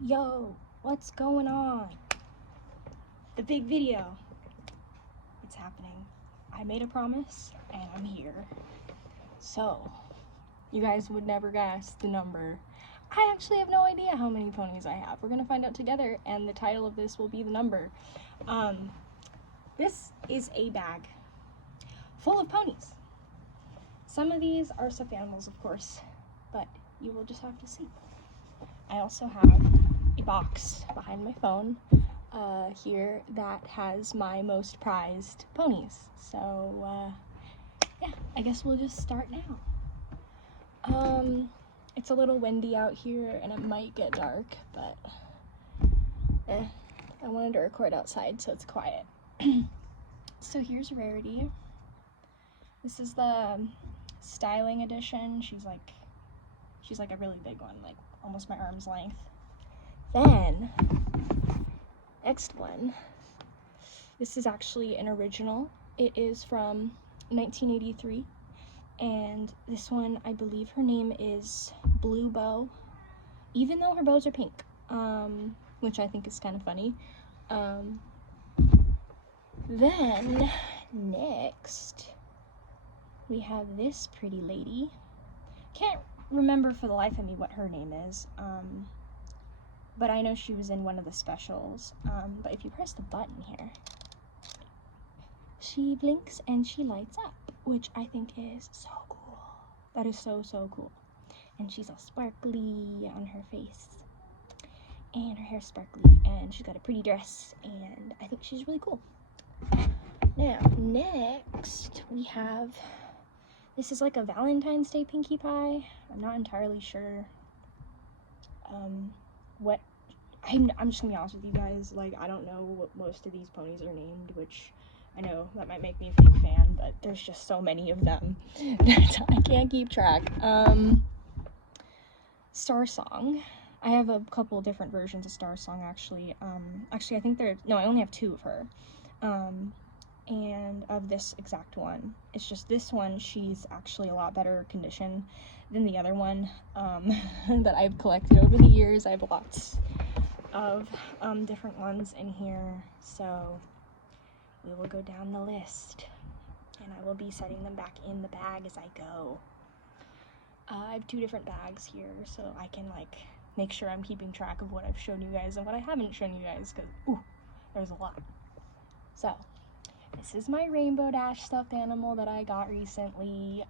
Yo, what's going on? The big video. It's happening. I made a promise and I'm here. So, you guys would never guess the number. I actually have no idea how many ponies I have. We're gonna find out together, and the title of this will be the number. This is a bag full of ponies. Some of these are stuffed animals, of course, but you will just have to see. I also have a box behind my phone here that has my most prized ponies. So yeah, I guess we'll just start now. It's a little windy out here and it might get dark, but I wanted to record outside so it's quiet. So here's Rarity. This is the styling edition. She's like a really big one, like almost my arm's length. Then, next one. This is actually an original. It is from 1983, and this one, I believe her name is Blue Bow, even though her bows are pink, which I think is kind of funny. Then, next, we have this pretty lady. Can't remember for the life of me what her name is, but I know she was in one of the specials. But if you press the button here, she blinks and she lights up, which I think is so cool. That is so, so cool. And she's all sparkly on her face, and her hair's sparkly, and she's got a pretty dress, and I think she's really cool. Now, next we have, this is like a Valentine's Day Pinkie Pie. I'm not entirely sure what, I'm just gonna be honest with you guys, like, I don't know what most of these ponies are named, which I know that might make me a fake fan, but there's just so many of them that I can't keep track. Star Song. I have a couple different versions of Star Song, actually. Actually, I think I only have two of her. And of this exact one. It's just this one, she's actually a lot better condition than the other one that I've collected over the years. I have lots of different ones in here, so we will go down the list, and I will be setting them back in the bag as I go. I have two different bags here, so I can like make sure I'm keeping track of what I've shown you guys and what I haven't shown you guys, because there's a lot. So this is my Rainbow Dash stuffed animal that I got recently.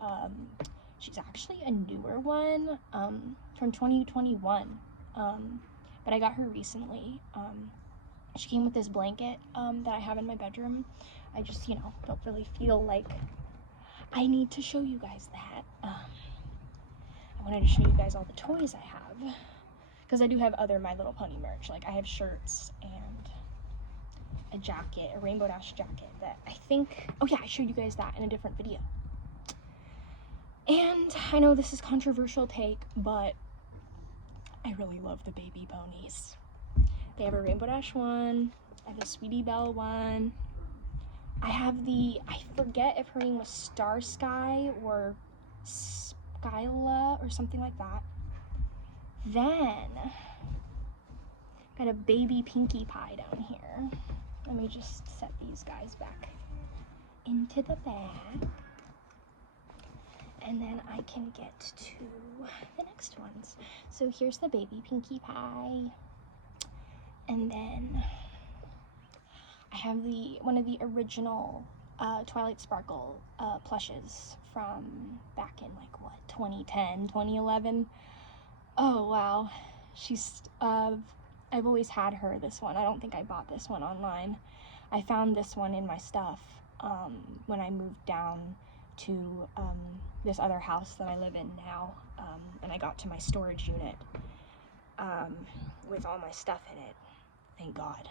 She's actually a newer one from 2021, but I got her recently. She came with this blanket that I have in my bedroom. I just, don't really feel like I need to show you guys that. I wanted to show you guys all the toys I have, because I do have other My Little Pony merch. Like, I have shirts and a jacket, a Rainbow Dash jacket that I think, oh yeah, I showed you guys that in a different video. And I know this is controversial take, but I really love the baby ponies. They have a Rainbow Dash one, I have a Sweetie Belle one, I have I forget if her name was Star Sky or Skyla or something like that. Then, got a baby Pinkie Pie down here. Let me just set these guys back into the bag, and then I can get to the next ones. So here's the baby Pinkie Pie, and then I have one of the original Twilight Sparkle plushes from back in 2010, 2011. Oh wow, she's I've always had her, this one. I don't think I bought this one online. I found this one in my stuff when I moved down to this other house that I live in now, and I got to my storage unit with all my stuff in it, thank God.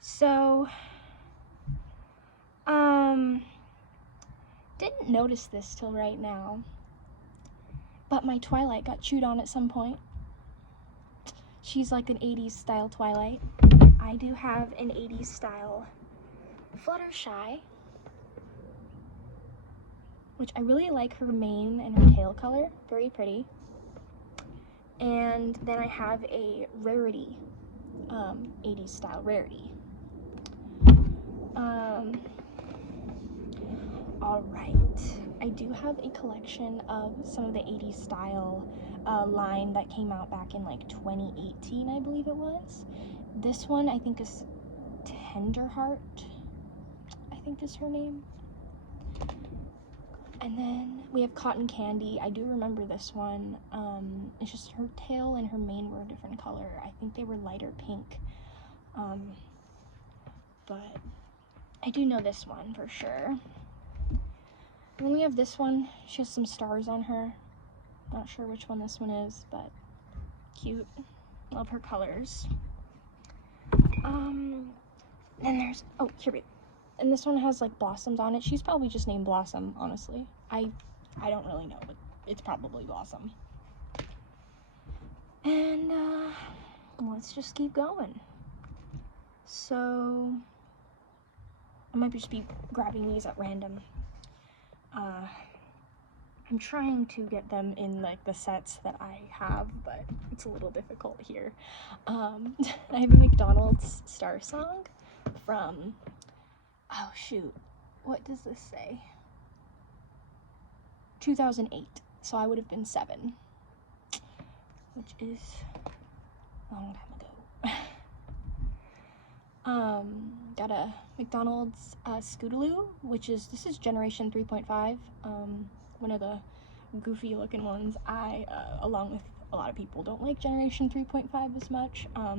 So, didn't notice this till right now, but my Twilight got chewed on at some point. She's like an 80s style Twilight. I do have an 80s style Fluttershy, which I really like her mane and her tail color, very pretty. And And then I have a rarity, 80s style rarity. Alright, I do have a collection of some of the 80s style line that came out back in like 2018, I believe it was. This one I think is Tenderheart, I think is her name. And then we have Cotton Candy. I do remember this one. It's just her tail and her mane were a different color. I think they were lighter pink. But I do know this one for sure. And then we have this one. She has some stars on her. Not sure which one this one is, but cute. Love her colors. Then there's, oh, here we go. And this one has like blossoms on it. She's probably just named Blossom, honestly. I don't really know, but it's probably Blossom. And let's just keep going. So I might just be grabbing these at random. I'm trying to get them in like the sets that I have, but it's a little difficult here. I have a McDonald's Star Song from, oh shoot, what does this say? 2008, so I would have been 7, which is a long time ago. Got a McDonald's Scootaloo, which is, this is generation 3.5, one of the goofy looking ones. I, along with a lot of people, don't like generation 3.5 as much. I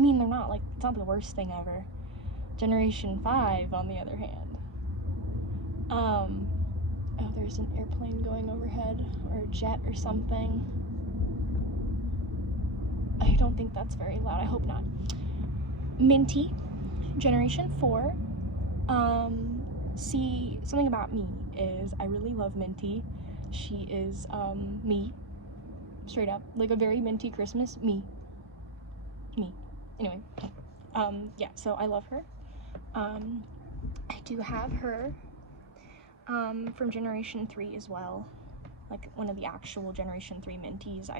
mean, they're not like, it's not the worst thing ever. Generation 5, on the other hand. Oh, there's an airplane going overhead, or a jet or something. I don't think that's very loud, I hope not. Minty, Generation 4. See, something about me is I really love Minty. She is, me. Straight up. Like a very Minty Christmas. Me. Anyway. Yeah, so I love her. I do have her, from Generation 3 as well. Like, one of the actual Generation 3 Minties.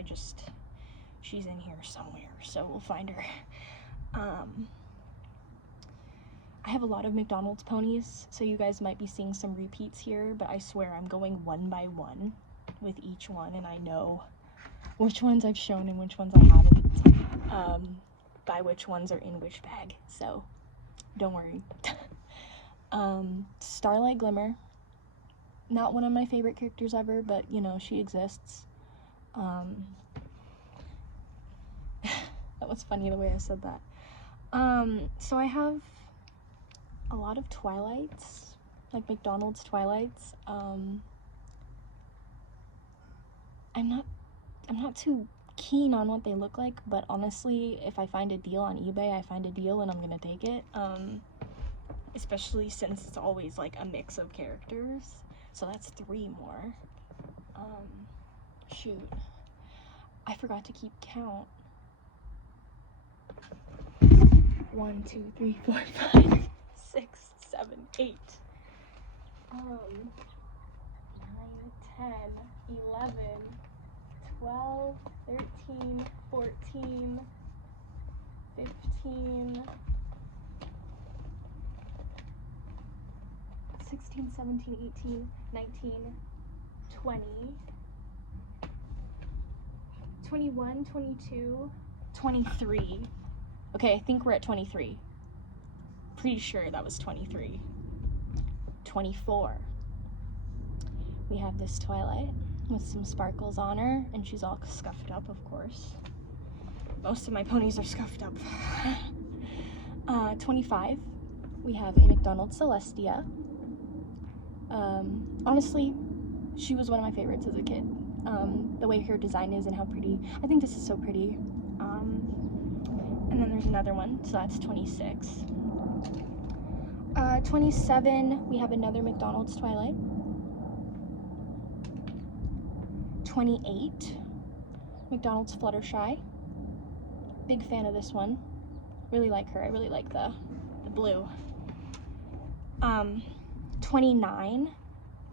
She's in here somewhere, so we'll find her. I have a lot of McDonald's ponies, so you guys might be seeing some repeats here, but I swear I'm going one by one with each one, and I know which ones I've shown and which ones I haven't, by which ones are in which bag, so don't worry. Starlight Glimmer, not one of my favorite characters ever, but you know, she exists. That was funny the way I said that. So I have a lot of Twilights, like McDonald's Twilights. I'm not too keen on what they look like, but honestly, if I find a deal on eBay, I find a deal and I'm gonna take it. Especially since it's always like a mix of characters. So that's 3 more. Shoot. I forgot to keep count. 1, 2, 3, 4, 5, 6, 7, 8. 9, 10, 11, 12, 13, 14, 15, 16, 17, 18, 19, 20, 21, 22, 23. Okay, I think we're at 23. Pretty sure that was 23. 24. We have this Twilight with some sparkles on her, and she's all scuffed up, of course. Most of my ponies are scuffed up. 25. We have a McDonald's Celestia. Honestly, she was one of my favorites as a kid. The way her design is and how pretty. I think this is so pretty. And then there's another one, so that's 26. 27, we have another McDonald's Twilight. 28, McDonald's Fluttershy. Big fan of this one. Really like her. I really like the blue. 29,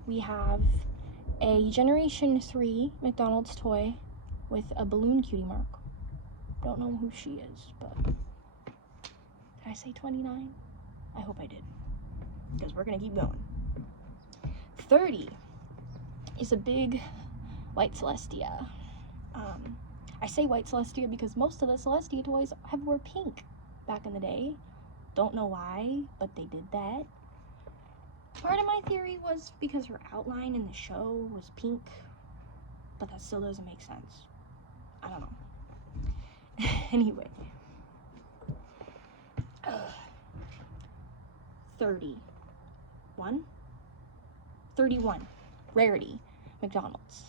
we have a Generation 3 McDonald's toy with a balloon cutie mark. Don't know who she is, but did I say 29? I hope I did, because we're gonna keep going. 30 is a big white Celestia. I say white Celestia because most of the Celestia toys were pink back in the day. Don't know why, but they did that. Part of my theory was because her outline in the show was pink, but that still doesn't make sense. I don't know. Anyway. 31. Rarity. McDonald's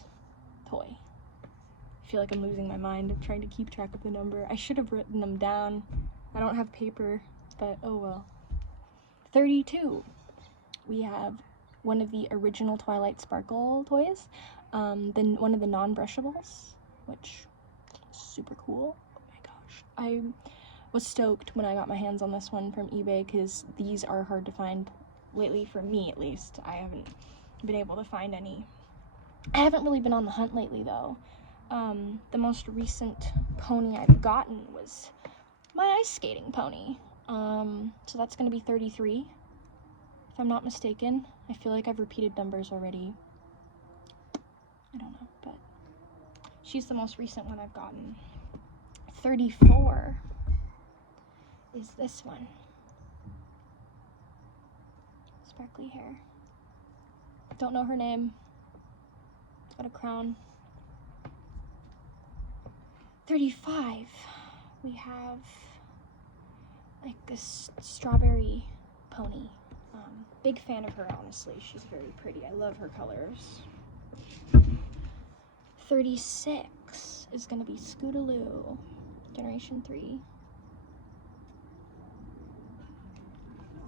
toy. I feel like I'm losing my mind. I'm trying to keep track of the number. I should have written them down. I don't have paper, but oh well. 32. We have one of the original Twilight Sparkle toys. Then one of the non-brushables, which is super cool. Oh my gosh. I was stoked when I got my hands on this one from eBay because these are hard to find lately, for me at least. I haven't been able to find any. I haven't really been on the hunt lately though. The most recent pony I've gotten was my ice skating pony. So that's gonna be 33, if I'm not mistaken. I feel like I've repeated numbers already. I don't know, but she's the most recent one I've gotten. 34 is this one. Sparkly hair. Don't know her name. Got a crown. 35, we have like this strawberry pony. Big fan of her, honestly. She's very pretty. I love her colors. 36 is gonna be Scootaloo, Generation 3.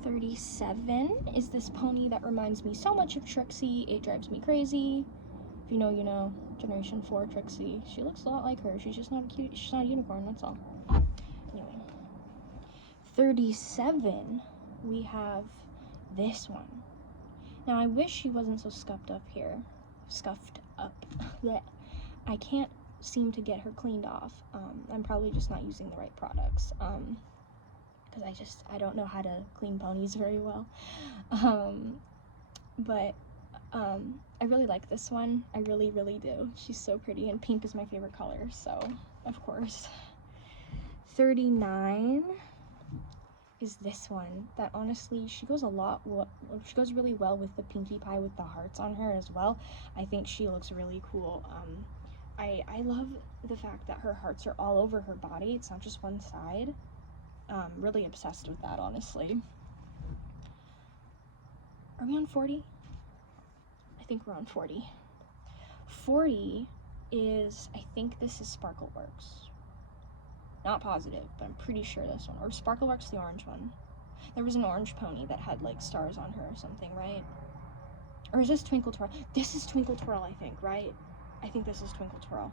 37 is this pony that reminds me so much of Trixie. It drives me crazy. If you know, you know. Generation 4 Trixie. She looks a lot like her. She's just not a cute. She's not a unicorn. That's all. Anyway, 37. We have this one. Now I wish she wasn't so scuffed up here. Scuffed up. I can't seem to get her cleaned off. I'm probably just not using the right products. Because I don't know how to clean ponies very well. But I really like this one. I really, really do. She's so pretty, and pink is my favorite color, so of course. 39 is this one that honestly, she goes really well with the Pinkie Pie with the hearts on her as well. I think she looks really cool. I love the fact that her hearts are all over her body. It's not just one side. Really obsessed with that, honestly. Are we on 40? I think we're on 40. 40 is, I think this is Sparkleworks. Not positive, but I'm pretty sure this one. Or Sparkleworks, the orange one. There was an orange pony that had like stars on her or something, right? Or is this Twinkle Twirl? This is Twinkle Twirl, I think, right? I think this is Twinkle Twirl.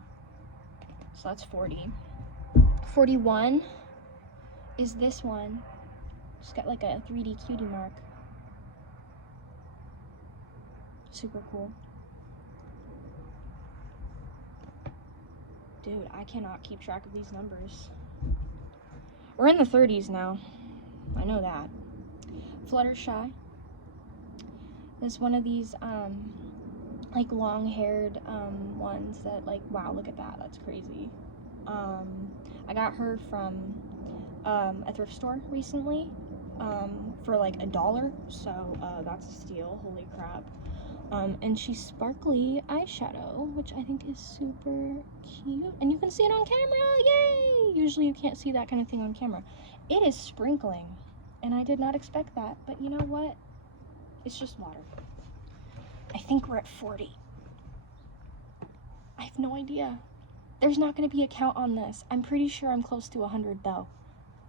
So that's 40. 41 is this one. It's got like a 3D cutie mark. Super cool. Dude, I cannot keep track of these numbers. We're in the 30s now. I know that. Fluttershy is one of these like long-haired ones that, like, wow, look at that. That's crazy. I got her from a thrift store recently for like $1, so that's a steal. Holy crap. And she's sparkly eyeshadow, which I think is super cute. And you can see it on camera, yay! Usually you can't see that kind of thing on camera. It is sprinkling, and I did not expect that, but you know what? It's just water. I think we're at 40. I have no idea. There's not going to be a count on this. I'm pretty sure I'm close to 100 though.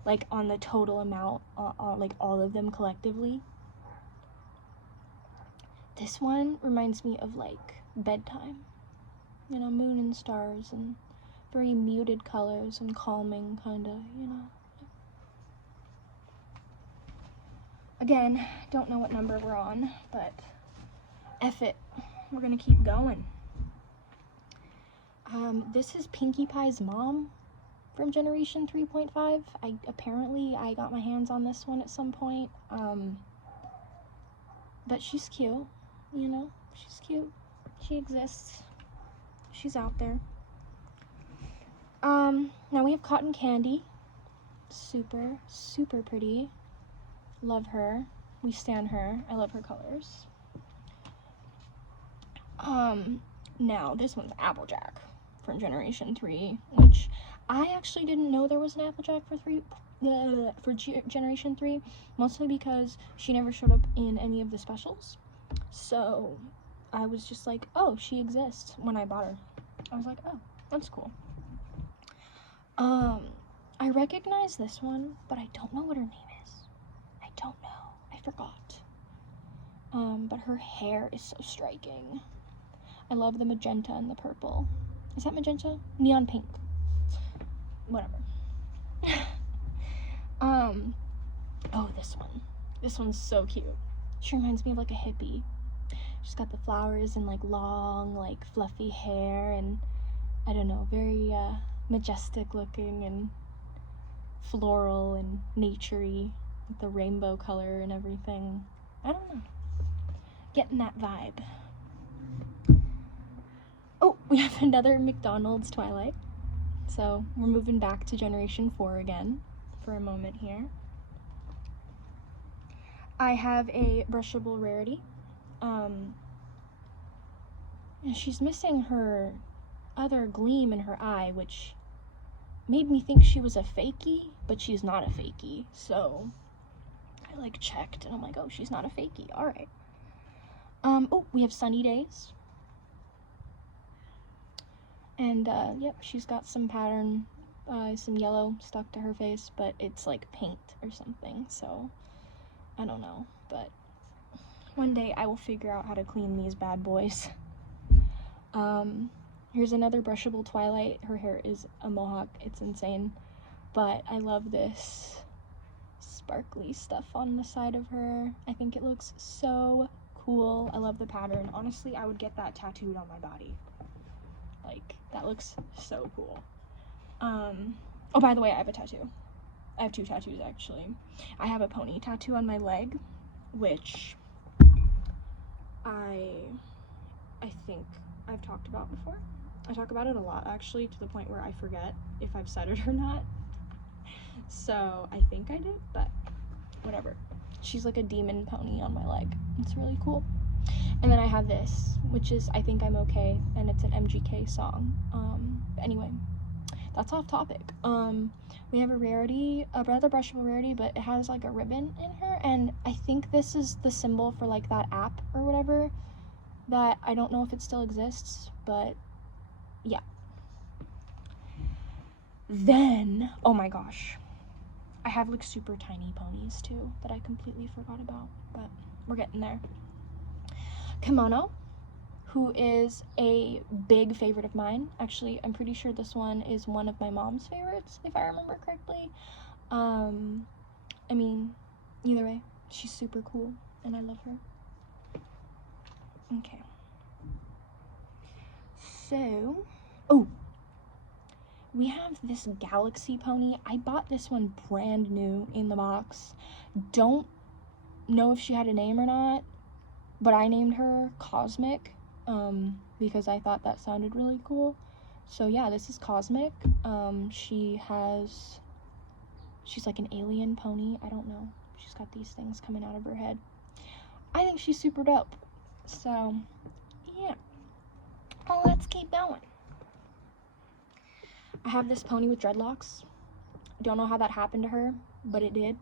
Like on the total amount, like all of them collectively. This one reminds me of like bedtime, you know, moon and stars and very muted colors and calming kind of, you know. Again, don't know what number we're on, but F it, we're gonna keep going. This is Pinkie Pie's mom. from Generation 3.5. Apparently I got my hands on this one at some point. But she's cute, you know? She's cute. She exists. She's out there. Now we have Cotton Candy. Super, super pretty. Love her. We stan her. I love her colors. Now this one's Applejack from Generation 3, which I actually didn't know there was an Applejack for Generation 3, mostly because she never showed up in any of the specials. So I was just like, oh, she exists when I bought her. I was like, oh, that's cool. I recognize this one, but I don't know what her name is. I don't know. I forgot. But her hair is so striking. I love the magenta and the purple. Is that magenta? Neon pink. Whatever. Oh, this one. This one's so cute. She reminds me of like a hippie. She's got the flowers and like long, like fluffy hair, and I don't know, very majestic looking and floral and naturey with the rainbow color and everything. I don't know. Getting that vibe. Oh, we have another McDonald's Twilight. So we're moving back to Generation 4 again for a moment here. I have a brushable rarity. And she's missing her other gleam in her eye, which made me think she was a fakie, but she's not a fakie. So I like checked and I'm like, oh, she's not a fakie. All right. Oh, we have Sunny Days. And yep, she's got some pattern, some yellow stuck to her face, but it's like paint or something, so I don't know. But one day I will figure out how to clean these bad boys. Here's another brushable Twilight. Her hair is a mohawk. It's insane, but I love this sparkly stuff on the side of her. I think it looks so cool. I love the pattern. Honestly, I would get that tattooed on my body. Like, that looks so cool. Oh, by the way, I have a tattoo. I have 2 tattoos, actually. I have a pony tattoo on my leg, which I think I've talked about before. I talk about it a lot, actually, to the point where I forget if I've said it or not. So I think I did, but whatever. She's like a demon pony on my leg. It's really cool. And then I have this, which is I Think I'm Okay, and it's an MGK song. Anyway, that's off topic. We have a rarity, a rather brushable rarity, but it has like a ribbon in her, and I think this is the symbol for like that app or whatever, that I don't know if it still exists, but yeah. Then, oh my gosh, I have like super tiny ponies too that I completely forgot about, but we're getting there. Kimono, who is a big favorite of mine. Actually, I'm pretty sure this one is one of my mom's favorites, if I remember correctly. I mean, either way, she's super cool, and I love her. Okay. So, oh, we have this Galaxy pony. I bought this one brand new in the box. Don't know if she had a name or not, but I named her Cosmic, because I thought that sounded really cool. So yeah, this is Cosmic. She's like an alien pony. I don't know. She's got these things coming out of her head. I think she's super dope. So yeah. Well, let's keep going. I have this pony with dreadlocks. Don't know how that happened to her, but it did.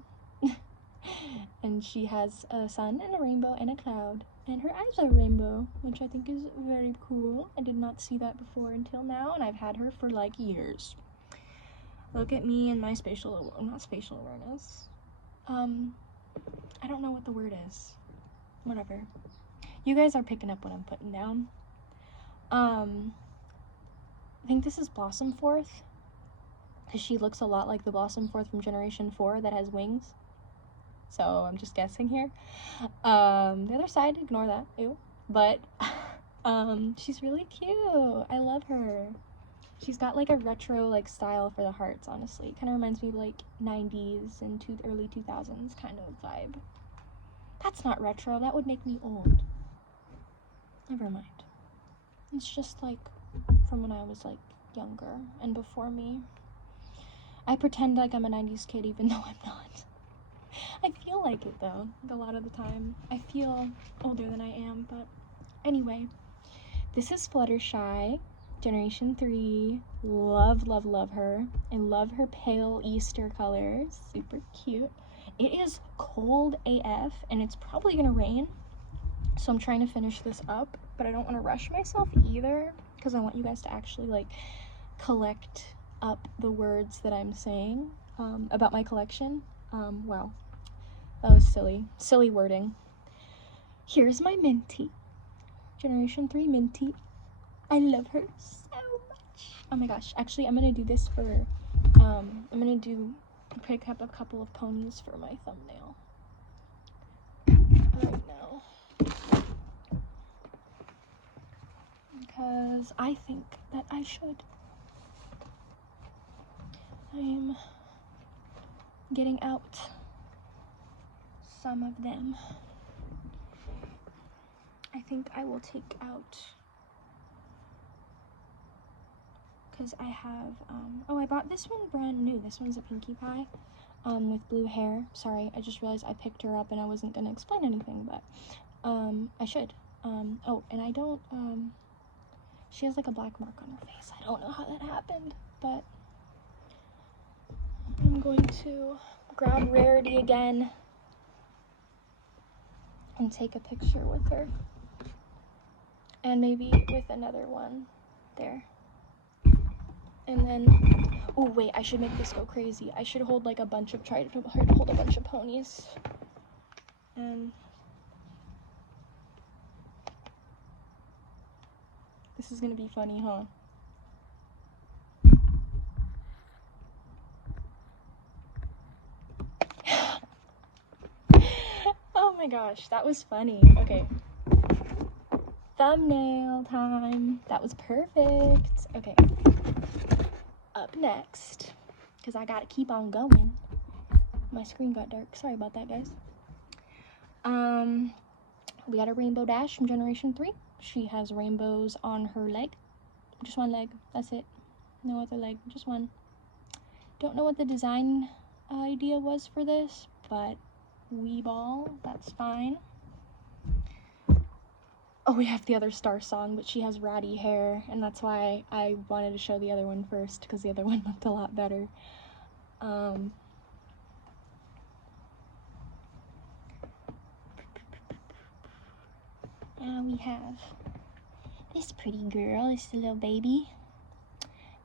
And she has a sun and a rainbow and a cloud, and her eyes are rainbow, which I think is very cool. I did not see that before until now, and I've had her for like years. Look at me and my not spatial awareness. I don't know what the word is. Whatever. You guys are picking up what I'm putting down. I think this is Blossom Fourth, because she looks a lot like the Blossom Fourth from Generation 4 that has wings. So I'm just guessing here. The other side, ignore that, ew. But she's really cute. I love her. She's got like a retro like style for the hearts, honestly. It kind of reminds me of like 90s and early 2000s kind of vibe. That's not retro, that would make me old. Never mind. It's just like from when I was like younger and before me. I pretend like I'm a 90s kid even though I'm not. I feel like it though, like a lot of the time. I feel older than I am, but anyway. This is Fluttershy, Generation 3. Love, love, love her. I love her pale Easter colors. Super cute. It is cold AF, and it's probably gonna rain. So I'm trying to finish this up, but I don't want to rush myself either, because I want you guys to actually, like, collect up the words that I'm saying about my collection. Wow. That was silly. Silly wording. Here's my Minty. Generation 3 Minty. I love her so much. Oh my gosh. Actually, I'm going to do this for, I'm going to pick up a couple of ponies for my thumbnail right now. Because I think that I should. I'm getting out some of them. I think I will take out, because I have, oh, I bought this one brand new. This one's a Pinkie Pie with blue hair. Sorry, I just realized I picked her up and I wasn't going to explain anything, but I should. Oh, and I don't, she has like a black mark on her face. I don't know how that happened, but I'm going to grab Rarity again and take a picture with her. And maybe with another one there. And then, oh wait, I should make this go crazy. I should hold like a bunch of, try to hold a bunch of ponies. And this is gonna be funny, huh? Oh my gosh, that was funny. Okay. Thumbnail time. That was perfect. Okay. Up next, because I gotta keep on going. My screen got dark. Sorry about that, guys. We got a Rainbow Dash from Generation 3. She has rainbows on her leg. Just one leg. That's it. No other leg. Just one. Don't know what the design idea was for this, but wee ball. That's fine. Oh, we have the other Star Song, but she has ratty hair, and that's why I wanted to show the other one first, because the other one looked a lot better. We have this pretty girl, this little baby.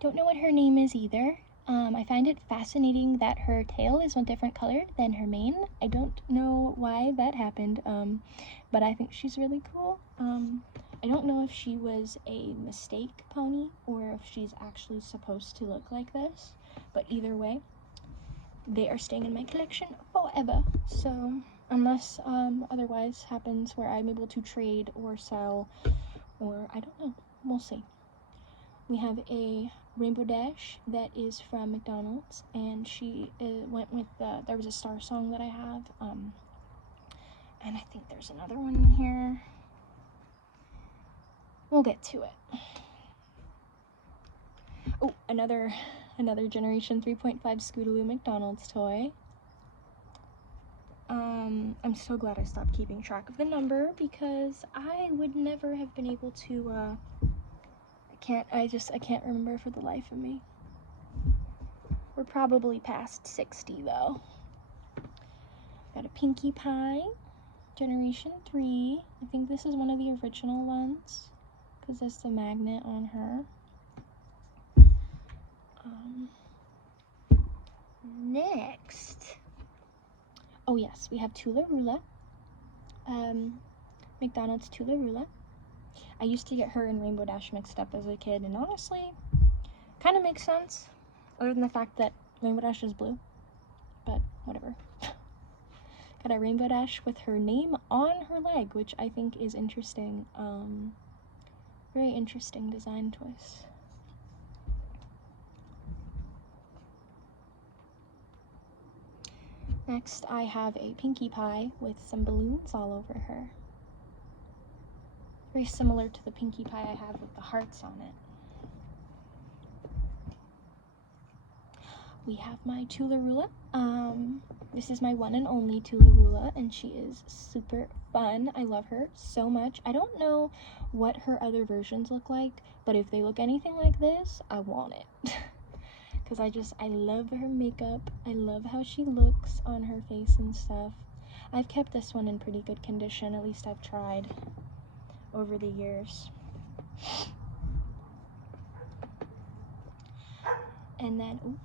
Don't know what her name is either. I find it fascinating that her tail is one different color than her mane. I don't know why that happened, but I think she's really cool. I don't know if she was a mistake pony or if she's actually supposed to look like this, but either way, they are staying in my collection forever. So unless otherwise happens where I'm able to trade or sell, or I don't know, we'll see. We have a Rainbow Dash that is from McDonald's, and she went with, there was a Star Song that I have, and I think there's another one in here. We'll get to it. Oh, another Generation 3.5 Scootaloo McDonald's toy. I'm so glad I stopped keeping track of the number, because I would never have been able to, I can't remember for the life of me. We're probably past 60 though. Got a Pinkie Pie, Generation 3. I think this is one of the original ones, because there's the magnet on her. Next. Oh yes, we have Tula Rula. McDonald's Tula Rula. I used to get her and Rainbow Dash mixed up as a kid, and honestly, kind of makes sense, other than the fact that Rainbow Dash is blue, but whatever. Got a Rainbow Dash with her name on her leg, which I think is interesting. Very interesting design twist. Next, I have a Pinkie Pie with some balloons all over her. Very similar to the Pinkie Pie I have with the hearts on it. We have my Tularula. This is my one and only Tularula, and she is super fun. I love her so much. I don't know what her other versions look like, but if they look anything like this, I want it. Because I love her makeup. I love how she looks on her face and stuff. I've kept this one in pretty good condition, at least I've tried over the years. And then, ooh,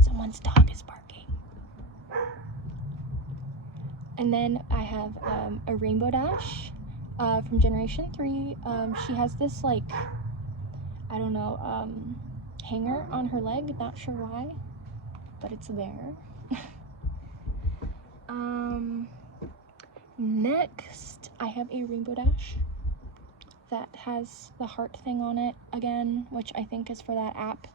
someone's dog is barking. And then I have a Rainbow Dash from Generation 3. She has this, like, I don't know, hanger on her leg, not sure why, but it's there. Next, I have a Rainbow Dash that has the heart thing on it again, which I think is for that app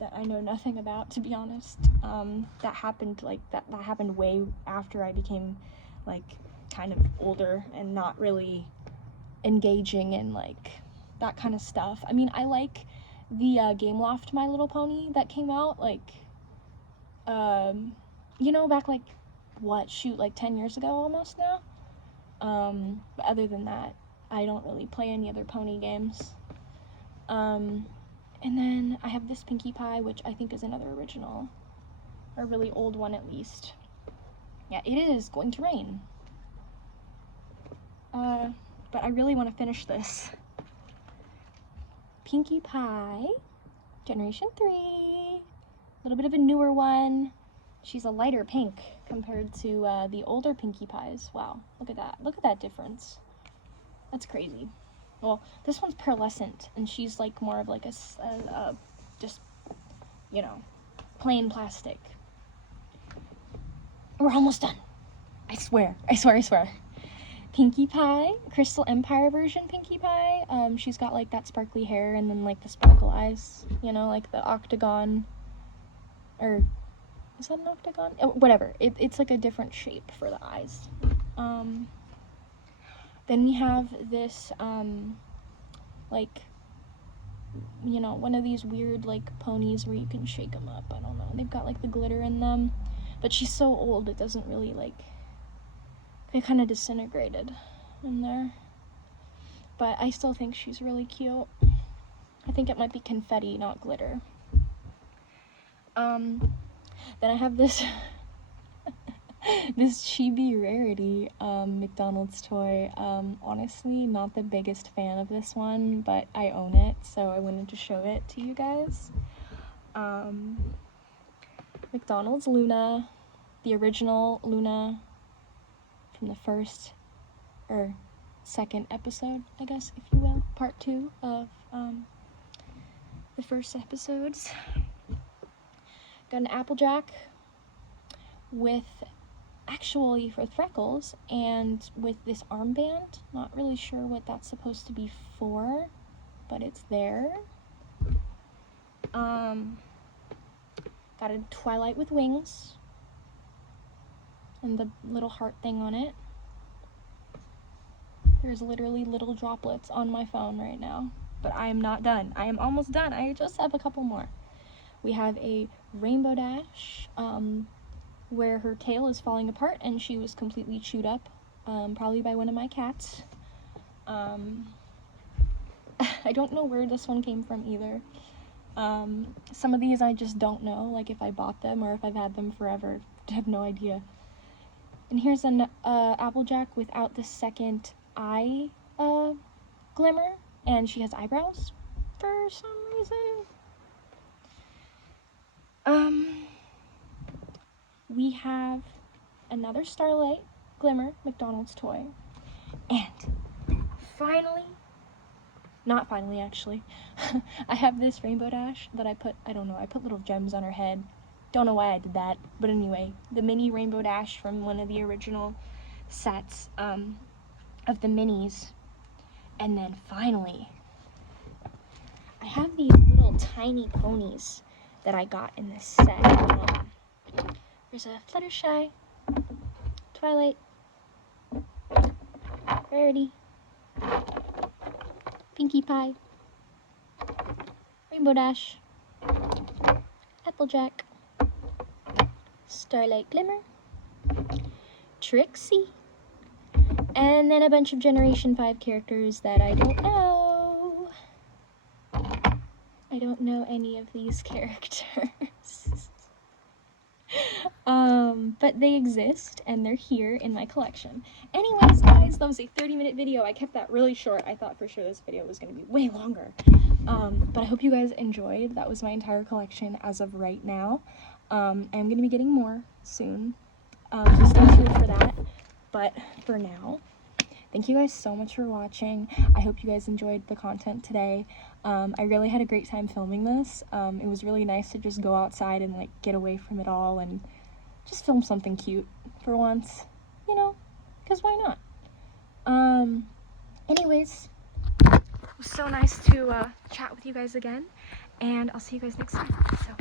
that I know nothing about, to be honest. That happened that happened way after I became like kind of older and not really engaging in like that kind of stuff. I mean, I like the Game Loft My Little Pony that came out like you know, back like what, shoot, like 10 years ago almost now. But other than that, I don't really play any other pony games. And then I have this Pinkie Pie, which I think is another original, a really old one at least. Yeah, it is going to rain. But I really want to finish this. Pinkie Pie, Generation 3, a little bit of a newer one. She's a lighter pink compared to the older Pinkie Pies. Wow, look at that. Look at that difference. That's crazy. Well, this one's pearlescent, and she's like more of like a just, you know, plain plastic. We're almost done. I swear. I swear, I swear. Pinkie Pie, Crystal Empire version Pinkie Pie. She's got like that sparkly hair and then like the sparkle eyes, you know, like the octagon, or is that an octagon? Oh, whatever. It's like a different shape for the eyes. Then we have this, like, you know, one of these weird, like, ponies where you can shake them up. I don't know. They've got, like, the glitter in them. But she's so old, it doesn't really, like, it kind of disintegrated in there. But I still think she's really cute. I think it might be confetti, not glitter. Then I have this this chibi rarity McDonald's toy. Honestly, not the biggest fan of this one, but I own it, so I wanted to show it to you guys. McDonald's Luna, the original Luna from the first or second episode, I guess, if you will, part 2 of the first episodes. Got an Applejack with actually for freckles and with this armband. Not really sure what that's supposed to be for, but it's there. Got a Twilight with wings and the little heart thing on it. There's literally little droplets on my phone right now, but I am not done. I am almost done. I just have a couple more. We have a Rainbow Dash, where her tail is falling apart and she was completely chewed up, probably by one of my cats. I don't know where this one came from either. Some of these I just don't know, like if I bought them or if I've had them forever. I have no idea. And here's an Applejack without the second eye glimmer, and she has eyebrows for some reason. We have another Starlight Glimmer McDonald's toy, and finally, not finally actually, I have this Rainbow Dash that I put little gems on her head. Don't know why I did that, but anyway, the mini Rainbow Dash from one of the original sets of the minis. And then finally, I have these little tiny ponies that I got in this set. There's a Fluttershy, Twilight, Rarity, Pinkie Pie, Rainbow Dash, Applejack, Starlight Glimmer, Trixie, and then a bunch of Generation 5 characters that I don't know. I don't know any of these characters. But they exist, and they're here in my collection. Anyways, guys, that was a 30-minute video. I kept that really short. I thought for sure this video was going to be way longer. But I hope you guys enjoyed. That was my entire collection as of right now. I'm going to be getting more soon, so stay tuned for that. But for now, thank you guys so much for watching. I hope you guys enjoyed the content today. I really had a great time filming this. It was really nice to just go outside and like get away from it all and just film something cute for once, you know, because why not? Anyways, it was so nice to chat with you guys again, and I'll see you guys next time. So